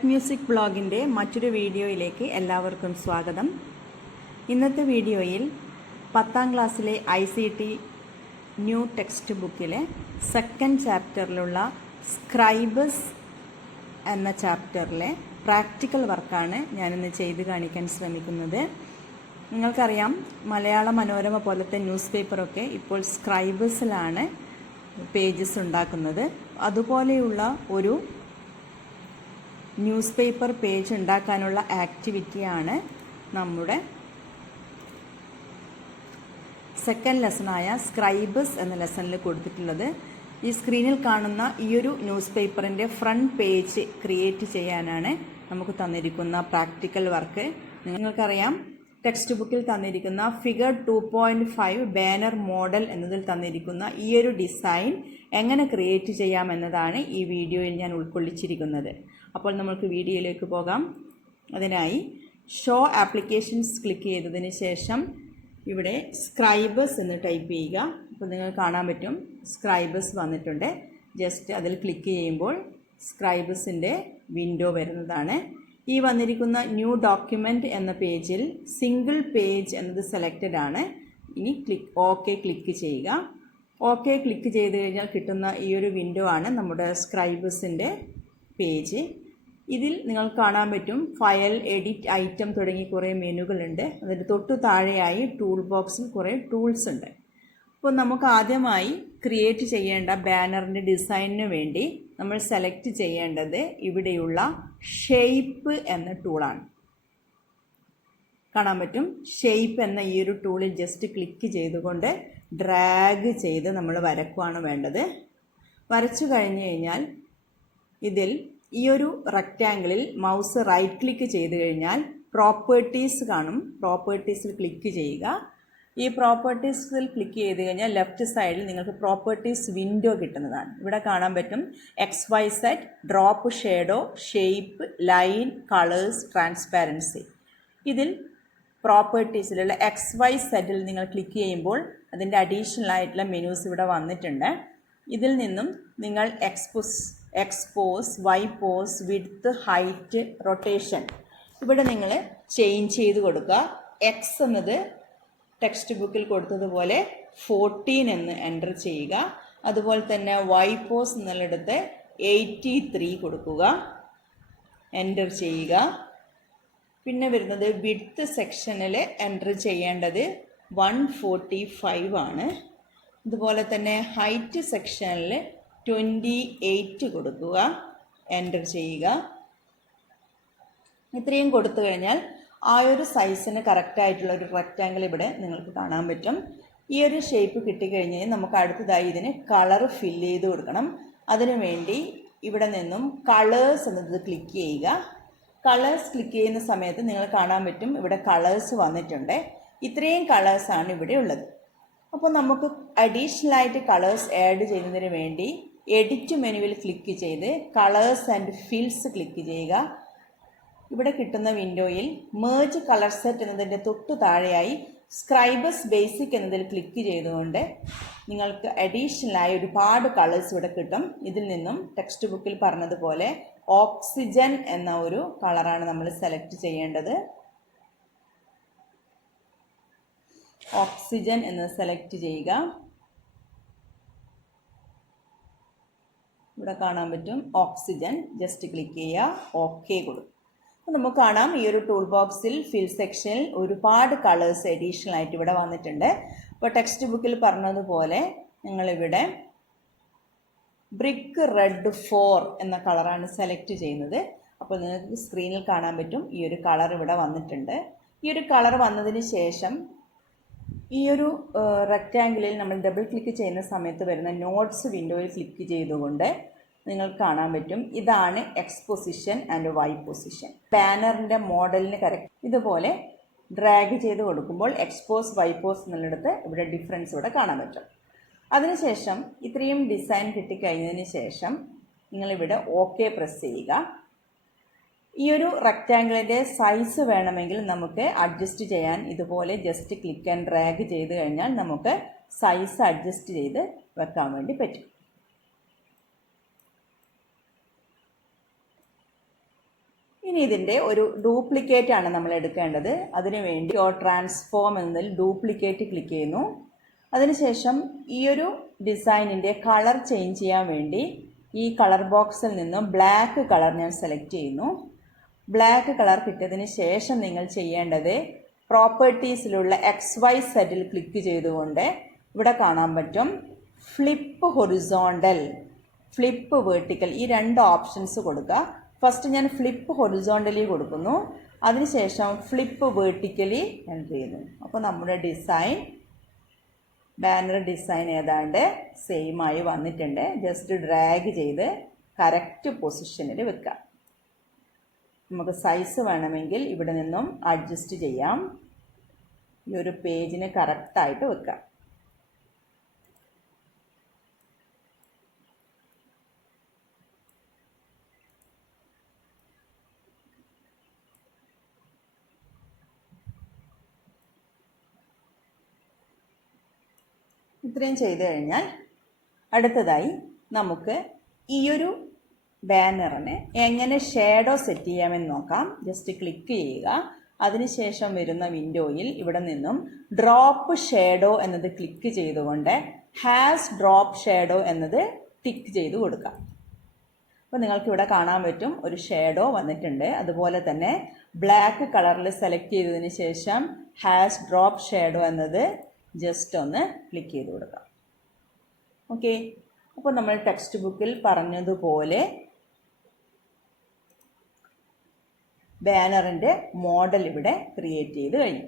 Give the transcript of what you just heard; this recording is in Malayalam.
ടെക് മ്യൂസിക് ബ്ലോഗിൻ്റെ മറ്റൊരു വീഡിയോയിലേക്ക് എല്ലാവർക്കും സ്വാഗതം. ഇന്നത്തെ വീഡിയോയിൽ 10ാം ക്ലാസ്സിലെ ICT ന്യൂ ടെക്സ്റ്റ് ബുക്കിലെ സെക്കൻഡ് ചാപ്റ്ററിലുള്ള സ്ക്രൈബസ് എന്ന ചാപ്റ്ററിലെ പ്രാക്ടിക്കൽ വർക്കാണ് ഞാനിന്ന് ചെയ്ത് കാണിക്കാൻ ശ്രമിക്കുന്നത്. നിങ്ങൾക്കറിയാം, മലയാള മനോരമ പോലത്തെ ന്യൂസ് പേപ്പറൊക്കെ ഇപ്പോൾ സ്ക്രൈബസിലാണ് പേജസ് ഉണ്ടാക്കുന്നത്. അതുപോലെയുള്ള ഒരു ന്യൂസ് പേപ്പർ പേജ് ഉണ്ടാക്കാനുള്ള ആക്ടിവിറ്റിയാണ് നമ്മുടെ സെക്കൻഡ് ലെസണായ സ്ക്രൈബസ് എന്ന ലെസണിൽ കൊടുത്തിട്ടുള്ളത്. ഈ സ്ക്രീനിൽ കാണുന്ന ഈയൊരു ന്യൂസ് പേപ്പറിൻ്റെ ഫ്രണ്ട് പേജ് ക്രിയേറ്റ് ചെയ്യാനാണ് നമുക്ക് തന്നിരിക്കുന്ന പ്രാക്ടിക്കൽ വർക്ക്. നിങ്ങൾക്കറിയാം, ടെക്സ്റ്റ് ബുക്കിൽ തന്നിരിക്കുന്ന ഫിഗർ 2.5 ബാനർ മോഡൽ എന്നതിൽ തന്നിരിക്കുന്ന ഈയൊരു ഡിസൈൻ എങ്ങനെ ക്രിയേറ്റ് ചെയ്യാമെന്നതാണ് ഈ വീഡിയോയിൽ ഞാൻ ഉൾക്കൊള്ളിച്ചിരിക്കുന്നത്. അപ്പോൾ നമുക്ക് വീഡിയോയിലേക്ക് പോകാം. അതിനായി ഷോ ആപ്ലിക്കേഷൻസ് ക്ലിക്ക് ചെയ്തതിന് ശേഷം ഇവിടെ സ്ക്രൈബസ് എന്ന് ടൈപ്പ് ചെയ്യുക. അപ്പോൾ നിങ്ങൾ കാണാൻ പറ്റും, സ്ക്രൈബസ് വന്നിട്ടുണ്ട്. ജസ്റ്റ് അതിൽ ക്ലിക്ക് ചെയ്യുമ്പോൾ സ്ക്രൈബസിൻ്റെ വിൻഡോ വരുന്നതാണ്. ഈ വന്നിരിക്കുന്ന ന്യൂ ഡോക്യുമെൻ്റ് എന്ന പേജിൽ സിംഗിൾ പേജ് എന്നത് സെലക്റ്റഡ് ആണ്. ഇനി ഓക്കെ ക്ലിക്ക് ചെയ്യുക. ഓക്കെ ക്ലിക്ക് ചെയ്ത് കഴിഞ്ഞാൽ കിട്ടുന്ന ഈ ഒരു വിൻഡോ ആണ് നമ്മുടെ സ്ക്രൈബസിൻ്റെ പേജ്. ഇതിൽ നിങ്ങൾക്ക് കാണാൻ പറ്റും ഫയൽ, എഡിറ്റ്, ഐറ്റം തുടങ്ങി കുറേ മെനുകളുണ്ട്. അതിൻ്റെ തൊട്ടു താഴെയായി ടൂൾ ബോക്സിൽ കുറേ ടൂൾസ് ഉണ്ട്. അപ്പോൾ നമുക്ക് ആദ്യമായി ക്രിയേറ്റ് ചെയ്യേണ്ട ബാനറിൻ്റെ ഡിസൈനിന് വേണ്ടി നമ്മൾ സെലക്ട് ചെയ്യേണ്ടത് ഇവിടെയുള്ള ഷേപ്പ് എന്ന ടൂളാണ്. കാണാൻ പറ്റും, ഷേപ്പ് എന്ന ഈ ഒരു ടൂളിൽ ജസ്റ്റ് ക്ലിക്ക് ചെയ്തുകൊണ്ട് ഡ്രാഗ് ചെയ്ത് നമ്മൾ വരക്കുകയാണ് വേണ്ടത്. വരച്ചു കഴിഞ്ഞ് കഴിഞ്ഞാൽ ഇതിൽ ഈ ഒരു റെക്റ്റാങ്കിളിൽ മൗസ് റൈറ്റ് ക്ലിക്ക് ചെയ്ത് കഴിഞ്ഞാൽ പ്രോപ്പർട്ടീസ് കാണും. പ്രോപ്പർട്ടീസിൽ ക്ലിക്ക് ചെയ്യുക. ഈ പ്രോപ്പർട്ടീസിൽ ക്ലിക്ക് ചെയ്ത് കഴിഞ്ഞാൽ ലെഫ്റ്റ് സൈഡിൽ നിങ്ങൾക്ക് പ്രോപ്പർട്ടീസ് വിൻഡോ കിട്ടുന്നതാണ്. ഇവിടെ കാണാൻ പറ്റും XYZ, drop shadow, shape, line, colours, transparency. ഇതിൽ പ്രോപ്പർട്ടീസിലുള്ള XYZൽ നിങ്ങൾ ക്ലിക്ക് ചെയ്യുമ്പോൾ അതിൻ്റെ അഡീഷണൽ ആയിട്ടുള്ള മെനൂസ് ഇവിടെ വന്നിട്ടുണ്ട്. ഇതിൽ നിന്നും നിങ്ങൾ എക്സ്പോസ്, വൈപോസ്, വിഡ്ത്ത്, ഹൈറ്റ്, റൊട്ടേഷൻ ഇവിടെ നിങ്ങൾ ചേഞ്ച് ചെയ്ത് കൊടുക്കുക. എക്സ് എന്നത് ടെക്സ്റ്റ് ബുക്കിൽ കൊടുത്തതുപോലെ 14 എന്ന് എൻ്റർ ചെയ്യുക. അതുപോലെ തന്നെ വൈപോസ് എന്നുള്ളിടത്ത് 83 കൊടുക്കുക, എൻ്റർ ചെയ്യുക. പിന്നെ വരുന്നത് വിഡ്ത്ത് സെക്ഷനിൽ എൻ്റർ ചെയ്യേണ്ടത് 145 ആണ്. അതുപോലെ തന്നെ ഹൈറ്റ് സെക്ഷനിൽ 28 കൊടുക്കുക, എൻ്റർ ചെയ്യുക. ഇത്രയും കൊടുത്തു കഴിഞ്ഞാൽ ആ ഒരു സൈസിന് കറക്റ്റായിട്ടുള്ള ഒരു റെക്റ്റാങ്കിൾ ഇവിടെ നിങ്ങൾക്ക് കാണാൻ പറ്റും. ഈ ഒരു ഷേപ്പ് കിട്ടിക്കഴിഞ്ഞാൽ നമുക്ക് അടുത്തതായി ഇതിന് കളർ ഫില്ല് ചെയ്ത് കൊടുക്കണം. അതിനുവേണ്ടി ഇവിടെ നിന്നും കളേഴ്സ് എന്നത് ക്ലിക്ക് ചെയ്യുക. കളേഴ്സ് ക്ലിക്ക് ചെയ്യുന്ന സമയത്ത് നിങ്ങൾ കാണാൻ പറ്റും ഇവിടെ കളേഴ്സ് വന്നിട്ടുണ്ട്. ഇത്രയും കളേഴ്സാണ് ഇവിടെ ഉള്ളത്. അപ്പോൾ നമുക്ക് അഡീഷണൽ ആയിട്ട് കളേഴ്സ് ആഡ് ചെയ്യുന്നതിന് വേണ്ടി എഡിറ്റ് മെനുവിൽ ക്ലിക്ക് ചെയ്ത് കളേഴ്സ് ആൻഡ് ഫിൽസ് ക്ലിക്ക് ചെയ്യുക. ഇവിടെ കിട്ടുന്ന വിൻഡോയിൽ മേർജ് കളർ സെറ്റ് എന്നതിൻ്റെ തൊട്ടു താഴെയായി സ്ക്രൈബസ് ബേസിക് എന്നതിൽ ക്ലിക്ക് ചെയ്തുകൊണ്ട് നിങ്ങൾക്ക് അഡീഷണലായി ഒരുപാട് കളേഴ്സ് ഇവിടെ കിട്ടും. ഇതിൽ നിന്നും ടെക്സ്റ്റ് ബുക്കിൽ പറഞ്ഞതുപോലെ ഓക്സിജൻ എന്ന ഒരു കളറാണ് നമ്മൾ സെലക്ട് ചെയ്യേണ്ടത്. ഓക്സിജൻ എന്ന് സെലക്ട് ചെയ്യുക. ഇവിടെ കാണാൻ പറ്റും ഓക്സിജൻ. ജസ്റ്റ് ക്ലിക്ക് ചെയ്യുക, ഓക്കെ കൊടുക്കും. അപ്പോൾ നമുക്ക് കാണാം ഈ ഒരു ടൂൾ ബോക്സിൽ ഫിൽ സെക്ഷനിൽ ഒരുപാട് കളേഴ്സ് അഡീഷണൽ ആയിട്ട് ഇവിടെ വന്നിട്ടുണ്ട്. അപ്പോൾ ടെക്സ്റ്റ് ബുക്കിൽ പറഞ്ഞതുപോലെ നിങ്ങളിവിടെ ബ്രിക്ക് റെഡ് 4 എന്ന കളറാണ് സെലക്ട് ചെയ്യുന്നത്. അപ്പോൾ നിങ്ങൾക്ക് സ്ക്രീനിൽ കാണാൻ പറ്റും ഈ ഒരു കളർ ഇവിടെ വന്നിട്ടുണ്ട്. ഈ ഒരു കളർ വന്നതിന് ശേഷം ഈ ഒരു റെക്റ്റാങ്കിളിൽ നമ്മൾ ഡബിൾ ക്ലിക്ക് ചെയ്യുന്ന സമയത്ത് വരുന്ന നോട്ട്സ് വിൻഡോയിൽ ക്ലിക്ക് ചെയ്തുകൊണ്ട് നിങ്ങൾക്ക് കാണാൻ പറ്റും ഇതാണ് X position and Y position. ബാനറിൻ്റെ മോഡലിന് കറക്റ്റ് ഇതുപോലെ ഡ്രാഗ് ചെയ്ത് കൊടുക്കുമ്പോൾ എക്സ്പോസ്, വൈപോസ് എന്നുള്ളിടത്ത് ഇവിടെ ഡിഫറൻസ് ഇവിടെ കാണാൻ പറ്റും. അതിനുശേഷം ഇത്രയും ഡിസൈൻ കിട്ടിക്കഴിഞ്ഞതിന് ശേഷം നിങ്ങളിവിടെ ഓക്കെ പ്രസ് ചെയ്യുക. ഈ ഒരു റെക്റ്റാങ്കിളിൻ്റെ സൈസ് വേണമെങ്കിൽ നമുക്ക് അഡ്ജസ്റ്റ് ചെയ്യാൻ ഇതുപോലെ ജസ്റ്റ് ക്ലിക്ക് ആൻഡ് ഡ്രാഗ് ചെയ്ത് കഴിഞ്ഞാൽ നമുക്ക് സൈസ് അഡ്ജസ്റ്റ് ചെയ്ത് വെക്കാൻ വേണ്ടി പറ്റും. ഇനി ഇതിൻ്റെ ഒരു ഡ്യൂപ്ലിക്കേറ്റ് ആണ് നമ്മൾ എടുക്കേണ്ടത്. അതിനുവേണ്ടി ട്രാൻസ്ഫോം എന്നതിൽ ഡ്യൂപ്ലിക്കേറ്റ് ക്ലിക്ക് ചെയ്യുന്നു. അതിനുശേഷം ഈ ഒരു ഡിസൈനിൻ്റെ കളർ ചേഞ്ച് ചെയ്യാൻ വേണ്ടി ഈ കളർ ബോക്സിൽ നിന്നും ബ്ലാക്ക് കളർ ഞാൻ സെലക്ട് ചെയ്യുന്നു. ബ്ലാക്ക് കളർ കിട്ടിയതിന് ശേഷം നിങ്ങൾ ചെയ്യേണ്ടത് പ്രോപ്പർട്ടീസിലുള്ള XYZ ക്ലിക്ക് ചെയ്തുകൊണ്ട് ഇവിടെ കാണാൻ പറ്റും ഫ്ലിപ്പ് ഹൊറിസോണ്ടൽ, ഫ്ലിപ്പ് വേർട്ടിക്കൽ, ഈ രണ്ട് ഓപ്ഷൻസ് കൊടുക്കുക. ഫസ്റ്റ് ഞാൻ ഫ്ലിപ്പ് ഹൊറിസോണ്ടലി കൊടുക്കുന്നു, അതിനുശേഷം ഫ്ലിപ്പ് വേർട്ടിക്കലി എൻ്റർ ചെയ്യുന്നു. അപ്പോൾ നമ്മുടെ ബാനർ ഡിസൈൻ ഏതാണ്ട് സെയിം ആയി വന്നിട്ടുണ്ട്. ജസ്റ്റ് ഡ്രാഗ് ചെയ്ത് കറക്റ്റ് പൊസിഷനിൽ വെക്കാം. നമുക്ക് സൈസ് വേണമെങ്കിൽ ഇവിടെ നിന്നും അഡ്ജസ്റ്റ് ചെയ്യാം. ഈ ഒരു പേജിന് കറക്റ്റായിട്ട് വെക്കാം. ഇത്രയും ചെയ്തു കഴിഞ്ഞാൽ അടുത്തതായി നമുക്ക് ഈ ഒരു ബാനറിന് എങ്ങനെ ഷാഡോ സെറ്റ് ചെയ്യാമെന്ന് നോക്കാം. ജസ്റ്റ് ക്ലിക്ക് ചെയ്യുക. അതിനുശേഷം വരുന്ന വിൻഡോയിൽ ഇവിടെ നിന്നും ഡ്രോപ്പ് ഷാഡോ എന്നത് ക്ലിക്ക് ചെയ്തുകൊണ്ട് ഹാസ് ഡ്രോപ്പ് ഷാഡോ എന്നത് ടിക്ക് ചെയ്ത് കൊടുക്കാം. അപ്പോൾ നിങ്ങൾക്കിവിടെ കാണാൻ പറ്റും ഒരു ഷാഡോ വന്നിട്ടുണ്ട്. അതുപോലെ തന്നെ ബ്ലാക്ക് കളറിൽ സെലക്ട് ചെയ്തതിന് ശേഷം ഹാസ് ഡ്രോപ്പ് ഷാഡോ എന്നത് ജസ്റ്റ് ഒന്ന് ക്ലിക്ക് ചെയ്ത് കൊടുക്കാം. ഓക്കെ, അപ്പോൾ നമ്മൾ ടെക്സ്റ്റ് ബുക്കിൽ പറഞ്ഞതുപോലെ ബാനറിൻ്റെ മോഡൽ ഇവിടെ ക്രിയേറ്റ് ചെയ്ത് കഴിഞ്ഞു.